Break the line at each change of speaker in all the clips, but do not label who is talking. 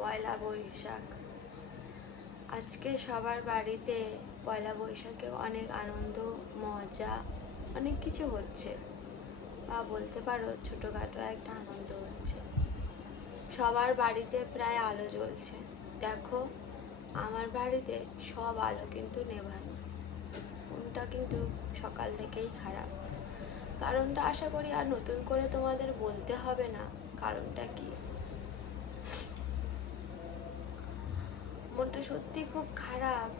পয়লা বৈশাখ। আজকে সবার বাড়িতে পয়লা বৈশাখে অনেক আনন্দ, মজা, অনেক কিছু হচ্ছে। বা বলতে পারো, ছোটোখাটো একটা আনন্দ হচ্ছে। সবার বাড়িতে প্রায় আলো জ্বলছে। দেখো, আমার বাড়িতে সব আলো কিন্তু নেভানো। মনটা কিন্তু সকাল থেকেই খারাপ। কারণটা আশা করি আর নতুন করে তোমাদের বলতে হবে না। কারণটা কি? মনটা সত্যি খুব খারাপ।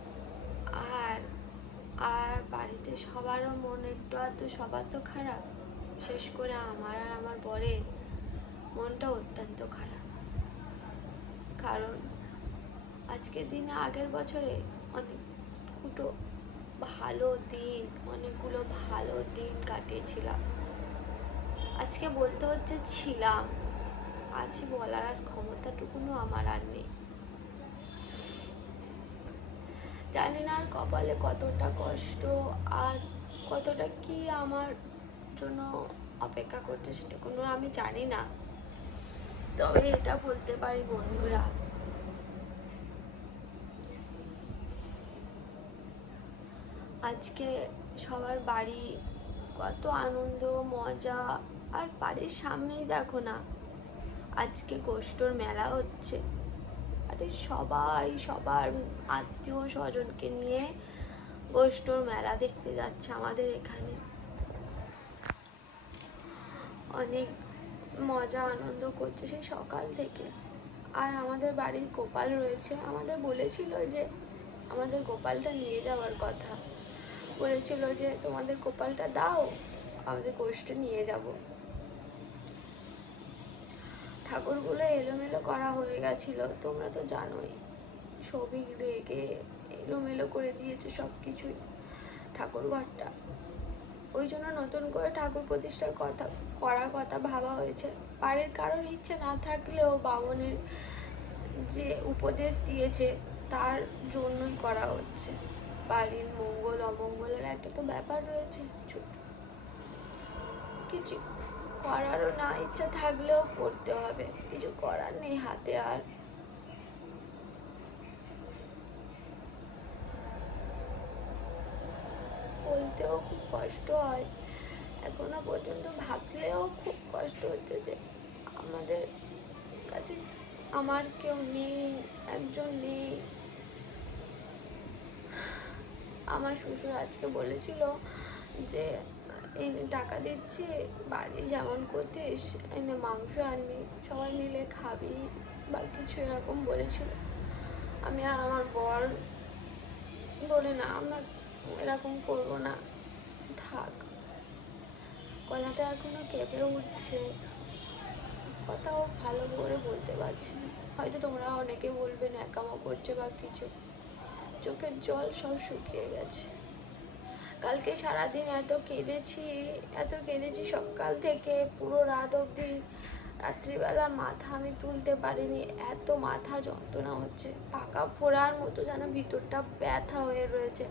আর আর বাড়িতে সবারও মন একটু আধটু সবার তো খারাপ। শেষ করে আমার আর আমার বরের মনটা অত্যন্ত খারাপ। কারণ, আজকের দিনে আগের বছরে অনেক দুটো ভালো দিন, অনেকগুলো ভালো দিন কাটিয়েছিলাম। আজকে বলতে হচ্ছে ছিলাম। আজ বলার আর ক্ষমতাটুকুনও আমার আর নেই। জানি না আর কপালে কতটা কষ্ট আর কতটা কি আমার জন্য অপেক্ষা করছে সেটা কোনো আমি জানি না। তবে এটা বলতে পারি বন্ধুরা। আজকে সবার বাড়ি কত আনন্দ, মজা আর বাড়ির সামনেই দেখো না, আজকে গোষ্ঠর মেলা হচ্ছে। আরে সবাই, সবার আত্মীয় স্বজনকে নিয়ে গোষ্ঠর মেলা দেখতে যাচ্ছে আমাদের এখানে। অনেক মজা, আনন্দ করছে সেই সকাল থেকে। আর আমাদের বাড়ির গোপাল রয়েছে। আমাদের বলেছিল যে, আমাদের গোপালটা নিয়ে যাওয়ার কথা। বলেছিল যে, তোমাদের গোপালটা দাও, আমাদের গোষ্ঠে নিয়ে যাব। ঠাকুরগুলো এলোমেলো করা হয়ে গেছিল, তোমরা তো জানোই। ছবি রেখে এলোমেলো করে দিয়েছে সব কিছুই ঠাকুর ঘরটা ওই জন্য নতুন করে ঠাকুর প্রতিষ্ঠার কথা, করার কথা ভাবা হয়েছে। বাড়ির কারোর ইচ্ছে না থাকলেও বামনের যে উপদেশ দিয়েছে, তার জন্যই করা হচ্ছে। বাড়ির মঙ্গল, অমঙ্গলের একটা তো ব্যাপার রয়েছে। কিছু করারও না ইচ্ছা থাকলেও করতে হবে। কিছু করার নেই হাতে আর। বলতেও খুব কষ্ট হয়। এখনও পর্যন্ত ভাবলেও খুব কষ্ট হচ্ছে যে আমাদের কাছে আমার কেউ নেই, একজন নেই। আমার শ্বশুর আজকে বলেছিল যে এনে টাকা দিচ্ছি, বাড়ি যেমন করতিস, এনে মাংস আনবি, সবাই মিলে খাবি বা কিছু এরকম বলেছিল। আমি আর আমার বর বলে, না, আমরা এরকম করব না, থাক। গলাটা এখনও কেঁপে উঠছে। কথাও ভালো করে বলতে পারছি না। হয়তো তোমরা অনেকে বলবে ন্যাকামো করছে বা কিছু। চোখের জল সব শুকিয়ে গেছে। কালকে সারাদিন এত কেঁদেছি এত কেঁদেছি সকাল থেকে, পুরো রাত অবধি। রাত্রিবেলা মাথা আমি তুলতে পারিনি, এত মাথা যন্ত্রণা হচ্ছে। পাকা ফোড়ার মতো যেন ভিতরটা ব্যথা হয়ে রয়েছে।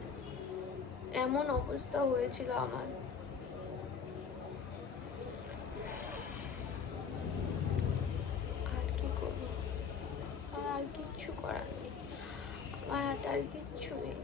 এমন অবস্থা হয়েছিল আমার। আর কি করব? আর কিচ্ছু করার নেই। আমার হাতে আর কিচ্ছু নেই।